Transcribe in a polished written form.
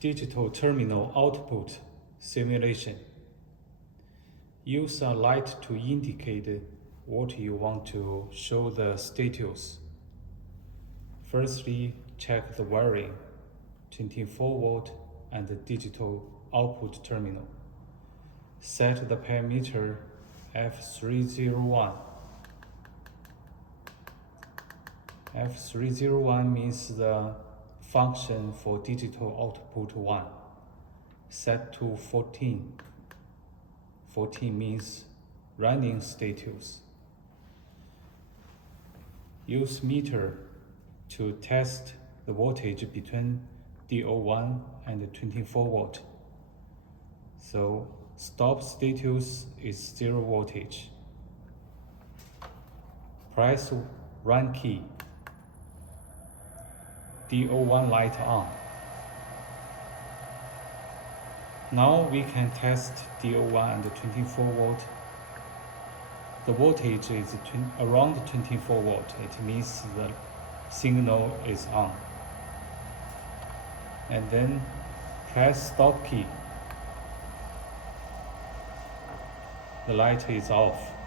Digital terminal output simulation. Use a light to indicate what you want to show the status. Firstly, check the wiring, 24 volt and the digital output terminal. Set the parameter F301. F301 means the function for digital output 1. Set to 14. 14 means running status. Use meter to test the voltage between D01 and 24 volt. So stop status is 0 voltage. Press run key. D01 light on. Now we can test D01 and 24 volt. The voltage is around 24 volt. It means the signal is on. And then press stop key. The light is off.